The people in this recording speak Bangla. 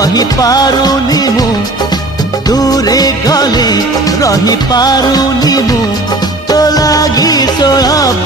रही पारुनी मु दूरे गले रही पारुनी मु तो लागी 16